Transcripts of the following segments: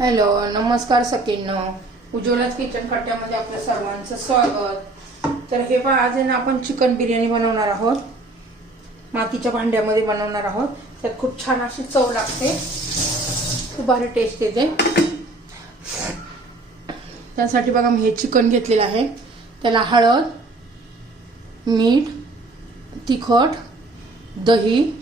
Hello नमस्कार सकींनो उज्ज्वलाच kitchen कट्ट्यामध्ये आपल्या सर्वांचं स्वागत. तर हे पहा आज आहे ना आपण चिकन बिर्याणी बनवणार आहोत. मातीच्या भांड्यामध्ये बनवणार आहोत. तर खूप छान अशी चव लागते. खूप भारी टेस्ट येते. त्यासाठी बघा मी हे चिकन घेतलेलं आहे. त्याला हळद मीठ तिखट दही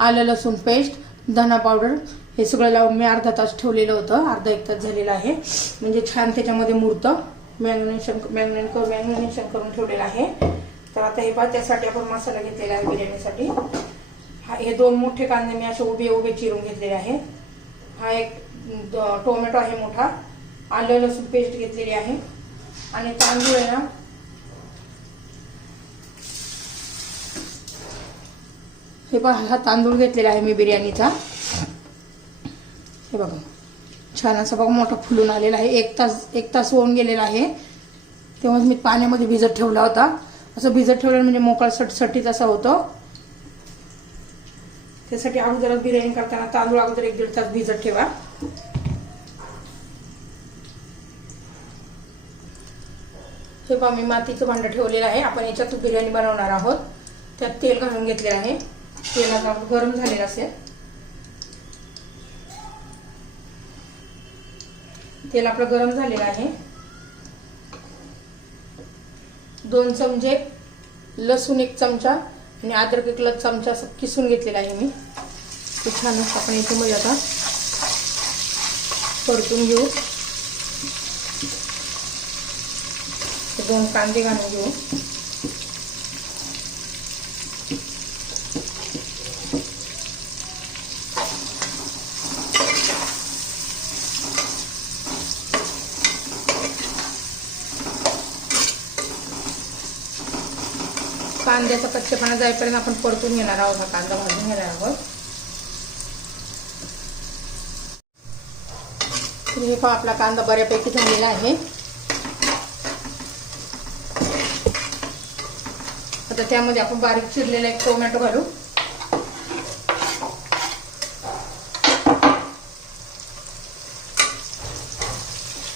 आलं लसूण पेस्ट धना पावडर हे सगळं लावून मी अर्धा तास ठेवलेलं होतं. अर्धा एक तास झालेला आहे. म्हणजे छान त्याच्यामध्ये मुरतं मॅग्नेशन मॅग्नेट करून मॅग्नेशन करून ठेवलेलं आहे. तर आता हे पहा त्यासाठी आपण मसाला घेतलेला आहे बिर्याणीसाठी. हा हे दोन मोठे कांदे मी असे उभे उभे चिरून घेतलेले आहे. हा एक टोमॅटो आहे मोठा. आलं लसूण पेस्ट घेतलेली आहे. आणि तांदूळ आहे ना हे पहा हा तांदूळ घेतलेला आहे मी बिर्याणीचा. हे बघा. छान असं बघा मोठा फुलून आलेला आहे. एक तास एक तास होऊन गेलेला आहे. तेव्हाच मी पाण्यामध्ये भिजत ठेवला होता. असं भिजत ठेवलं म्हणजे मोकळा सटसटीत असा होतो. त्यासाठी अगोदर बिर्याणी करताना तांदूळ अगोदर एक दीड तास भिजत ठेवा. हे पहा मी मातीचं भांडं ठेवलेलं आहे. आपण याच्यात बिर्याणी बनवणार आहोत. त्यात तेल घालून घेतलेलं आहे. तेल आता गरम झालेलं असेल. तेल आपलं गरम झालेलं आहे. दोन चमचे लसूण एक चमचा आणि अद्रक एक ल- चमचा असं किसून घेतलेला आहे मी. ते छान असं आपण याच्यामध्ये आता परतून घेऊ. दोन कांदे घालून घेऊ. कांद्याचा कच्चेपणा जाईपर्यंत आपण परतून घेणार आहोत हा कांदा भाजून घेणार आहोत. हे पहा आपला कांदा बऱ्यापैकी झालेला आहे. आता त्यामध्ये आपण बारीक चिरलेला एक टोमॅटो घालू.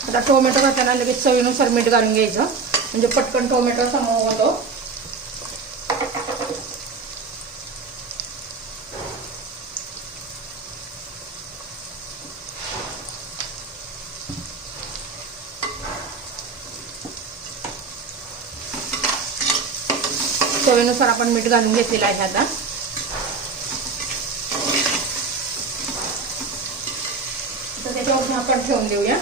आता टोमॅटो घालताना लगेच चवीनुसार मीठ घालून घ्यायचं. म्हणजे पटकन टोमॅटो समोर होतो. चवीनुसार आपण मीठ घालून घेतलेलं आहे आता. तर त्याच्यावर आपण ठेवून देऊया.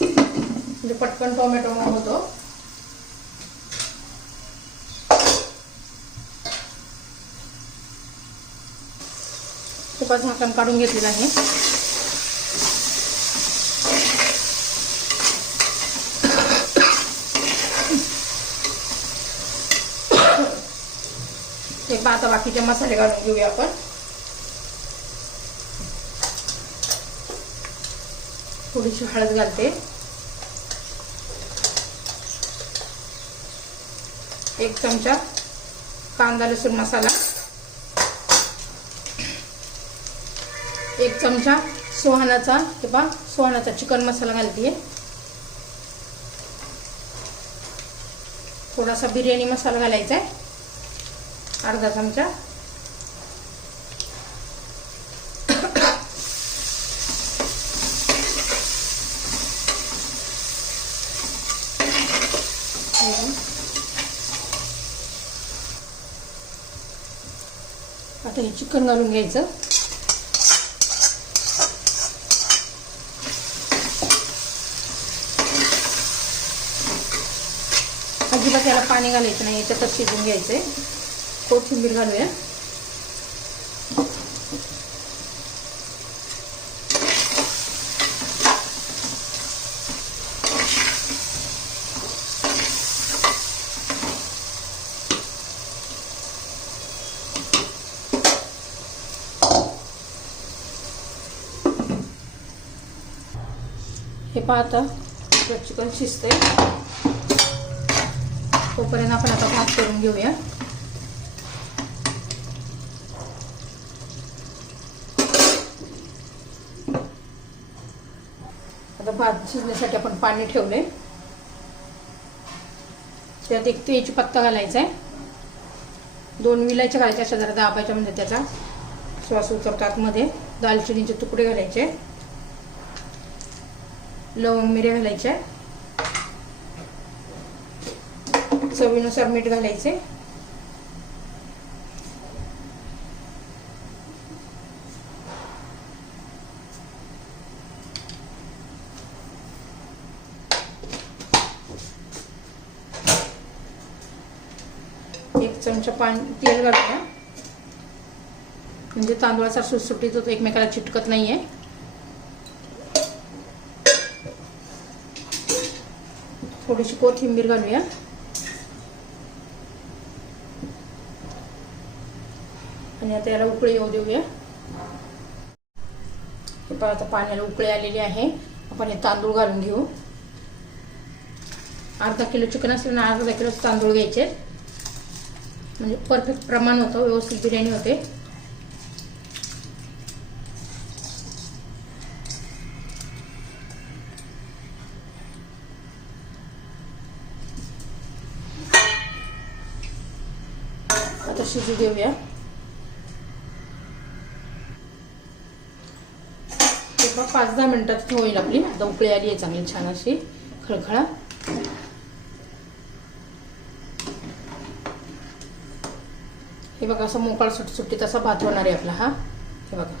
म्हणजे पटकन टोमॅटो मग होतो. खूपच झाकण काढून घेतलेलं आहे. ते आता बाकीचे मसाले घालून घेऊया आपण. थोडीशी हळद घालते. एक चमचा कांदा लसूण मसाला. एक चमचा सोहानाचा हे पहा सोहानाचा चिकन मसाला घालते थोडासा बिर्याणी मसाला घालायचा आहे अर्धा चमचा. आता हे चिकन घालून घ्यायचं. अजिबात याला पाणी घालायचं नाही याच्यातच शिजून घ्यायचंय. कोथिंबीर घालूया हे पाहता चिकन शिजतंय. तोपर्यंत आपण आता भात करून घेऊया आता भात शिजण्यासाठी आपण पाणी ठेवलंय. त्यात एक तेज पत्ता घालायचा आहे दोन विलायच्या घालायच्या अशा जरा दाबायच्या म्हणजे त्याचा. श्वास उतरतात आतमध्ये दालचिनीचे तुकडे घालायचे. लवंग मिरे घालायचे. चवीनुसार मीठ घालायचे एक चमचा पाणी तेल घालूया म्हणजे तांदूळाचा सुटसुटीत होतो एकमेकाला चिटकत नाहीये. थोडीशी कोथिंबीर घालूया. आणि आता याला उकळी येऊ देऊया. हे आता पाण्याला उकळी आलेली आहे. आपण हे तांदूळ घालून घेऊ. अर्धा किलो चिकन असेल ना अर्धा किलो तांदूळ घ्यायचे. म्हणजे परफेक्ट प्रमाण होतं व्यवस्थित बिर्याणी होते. आता शिजू देऊया पाच दहा मिनिटात होईल आपली. आता उकळी आली आहे चांगली छान अशी खळखळा. हे बघा असं मोकळा सुटसुटीत असा भात होणार आहे आपला हा. हे बघा.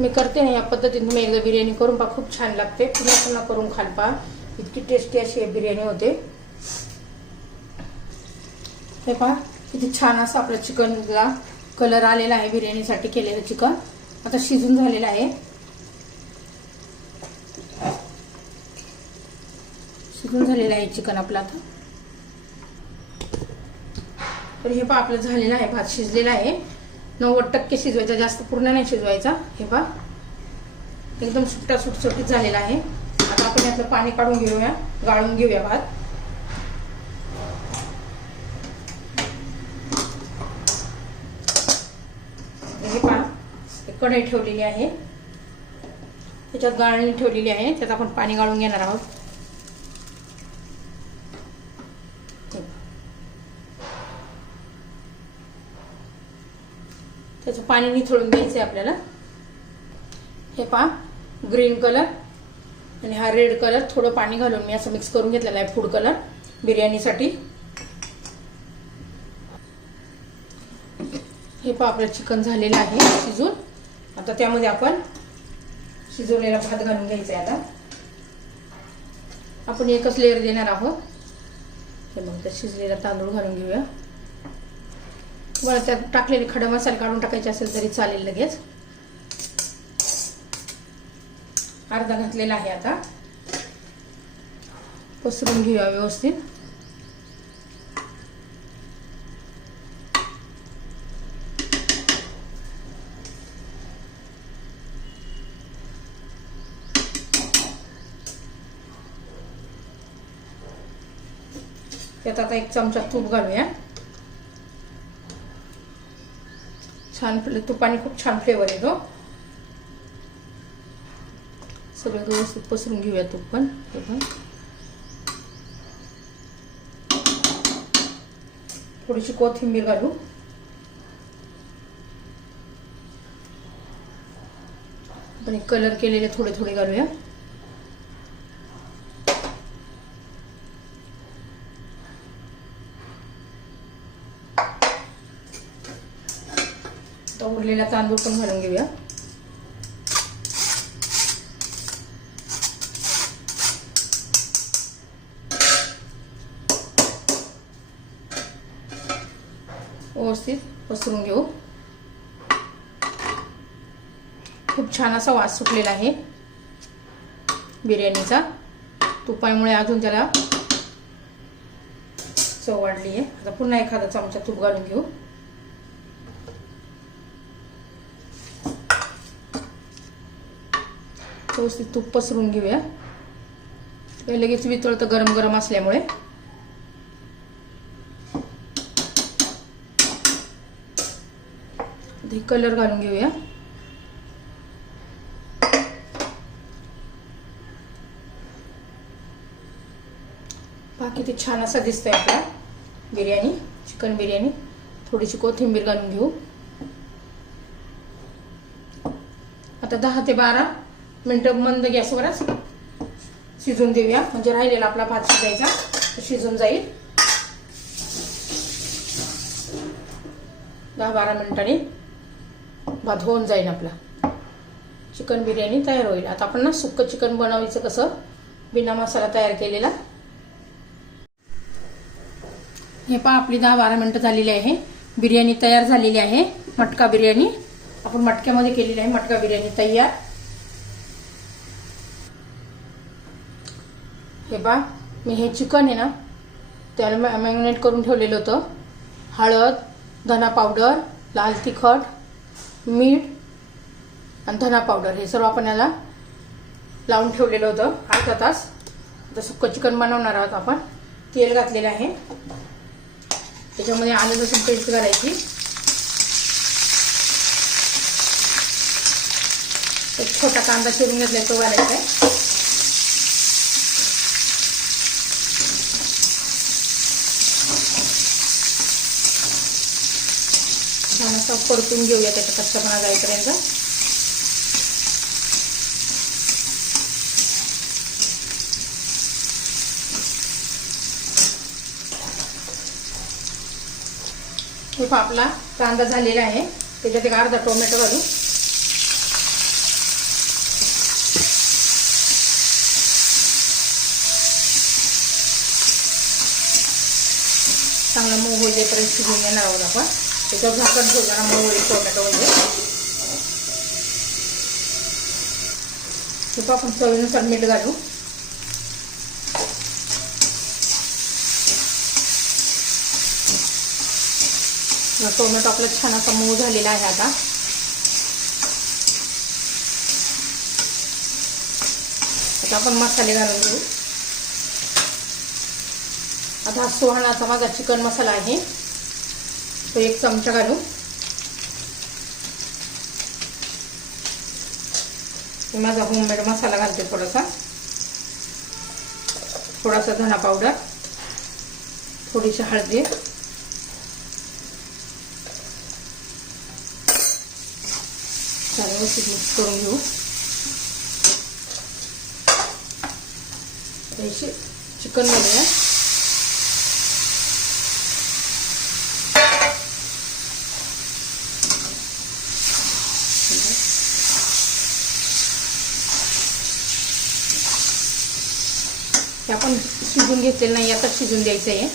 मी करते ना या पद्धतीने तुम्ही एकदा बिर्याणी करून पहा खूप छान लागते. पुन्हा पुन्हा करून खाल पहा. इतकी टेस्टी अशी बिर्याणी होते. हे पहा किती छान असं आपलं चिकनला कलर आलेला आहे बिर्याणीसाठी केलेलं चिकन. आता शिजून झालेलं आहे. शिजून झालेलं आहे चिकन आपलं आता. तर हे पहा आपलं झालेलं आहे भात शिजलेला आहे. नव्वद टक्के शिजवायचा जास्त पूर्ण नाही शिजवायचा. हे पा एकदम सुट्टा सुटसुटीत झालेला आहे. आता आपण यातलं पाणी काढून घेऊया गाळून घेऊया भात. हे पहा कढई ठेवलेली आहे. त्याच्यात गाळणी ठेवलेली आहे त्यात आपण पाणी गाळून घेणार आहोत त्याचं पाणी निथळून घ्यायचं आहे आपल्याला. हे पहा ग्रीन कलर आणि हा रेड कलर थोडं पाणी घालून मी असं मिक्स करून घेतलेला आहे फूड कलर बिर्याणीसाठी. हे पहा आपलं चिकन झालेलं आहे शिजून. आता त्यामध्ये आपण शिजवलेला भात घालून घ्यायचा आहे आता. आपण एकच लेअर देणार आहोत. हे मग शिजलेला तांदूळ घालून घेऊया. तुम्हाला त्यात टाकलेले खडा मसाले काढून टाकायचे असेल तरी चालेल लगेच. अर्धा घातलेला आहे आता. पसरून घेऊया व्यवस्थित. त्यात आता एक चमचा तूप घालूया. छान तुपाने खूप छान फ्लेवर येतो सगळं व्यवस्थित पसरून घेऊया तूप पण. हे पण थोडीशी कोथिंबीर घालू. आपण कलर केलेले थोडे थोडे घालूया. तो उरलेला तांदूळ पण घालून घेऊया. व्यवस्थित पसरून घेऊ. खूप छान असा वास सुटलेला आहे बिर्याणीचा. तुपामुळे अजून त्याला चव वाढली आहे. आता पुन्हा एखादा चमचा तूप घालून घेऊ. व्यवस्थित तूप पसरून घेऊया. ते लगेच वितळतं गरम गरम असल्यामुळे. कलर घालून घेऊया. बाकी किती छान असा दिसतोय आपला बिर्याणी चिकन बिर्याणी. थोडीशी कोथिंबीर घालून घेऊ. आता दहा ते बारा. मिनटं मंद गॅसवरच शिजून देऊया. म्हणजे राहिलेला आपला भात शिजायचा. तो शिजून जाईल. दहा बारा मिनिटांनी भात होऊन जाईल आपला. चिकन बिर्याणी तयार होईल. आता आपण ना सुक्क चिकन बनवायचं कसं? बिना मसाला तयार केलेला. हे पहा आपली दहा बारा मिनटं झालेली आहे. बिर्याणी तयार झालेली आहे. मटका बिर्याणी. आपण मटक्यामध्ये केलेली आहे मटका बिर्याणी तयार. बा. मी हे चिकन आहे ना त्याला मॅग्नेट करून ठेवलेलं होतं. हळद धना पावडर लाल तिखट मीठ आणि धना पावडर हे सर्व आपण याला लावून ठेवलेलं होतं. अर्धा तास आता सुक्कं चिकन बनवणार आहोत आपण. तेल घातलेलं आहे. त्याच्यामध्ये आलं लसूण पेस्ट घालायची. एक छोटा कांदा चिरून घेतलाय तो घालायचा आहे छान असं परतून घेऊया त्याचा कच्चापणा जाईपर्यंत. हे आपला कांदा झालेला आहे. त्याच्यात एक अर्धा टोमॅटो घालू. चांगला मऊ होईल पर्यंत शिजून घेणार आहोत आपण. त्याच्यावर झाकण ठेवू जरा मऊ टोमॅटो म्हणजे हे आपण चवीनुसार मीठ घालू. टोमॅटो आपला छान असा मऊ झालेला आहे आता. आता आपण मसाले घालून घेऊ. आता हा माझा चिकन मसाला आहे. तो एक चमचा घालू. माझा होममेड मसाला घालते थोडासा. थोडासा धना पावडर थोडीशी हळदी. चालेल व्यवस्थित मिक्स करून घेऊ. चिकनमध्ये हे आपण शिजून घेतलेलं नाही आता शिजून द्यायचं आहे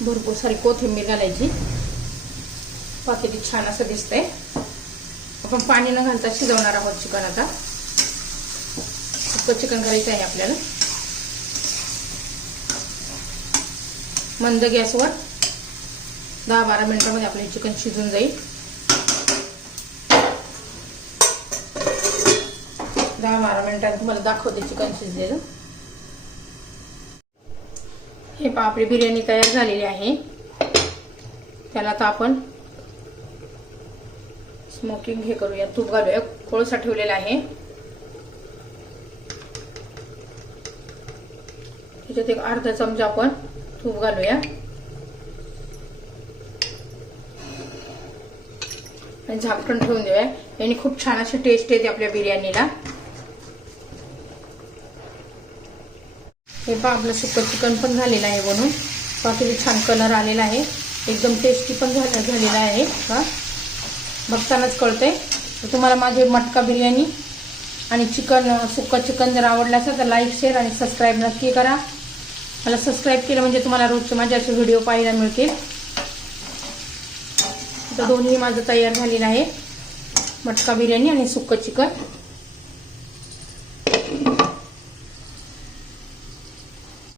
भरपूर सारी कोथिंबीर घालायची. पाकिटी छान असं दिसतंय. आपण पाणी न घालता शिजवणार आहोत चिकन आता. फक्त चिकन करायचं आहे आपल्याला. मंद गॅसवर. दहा बारा मिनिटामध्ये आपले चिकन शिजून जाईल. दहा बारा मिनिटात तुम्हाला दाखवते चिकन शिजलेलं. हे पहा आपली बिर्याणी तयार झालेली आहे. त्याला आता आपण स्मोकिंग हे करूया तूप घालूया. कोळसा ठेवलेला आहे. त्याच्यात एक अर्धा चमचा आपण तूप घालूया. आणि झाकण ठेवून देऊया. याने खूप छान अशी टेस्ट येते आपल्या बिर्याणीला. हे पहा आपलं सुकं चिकन पण झालेलं आहे बनून. बाकी छान कलर आलेला आहे एकदम टेस्टी पण झालं झालेला आहे. का बघतानाच कळतंय. तर तुम्हाला माझे मटका बिर्याणी आणि चिकन सुक्का चिकन जर आवडलं असेल तर लाईक शेअर आणि सबस्क्राईब नक्की करा. मला सबस्क्राईब केलं म्हणजे तुम्हाला रोजचे माझे असे व्हिडिओ पाहायला मिळतील. तर दोन्ही माझं तयार झालेलं आहे. मटका बिर्याणी आणि सुक्क चिकन.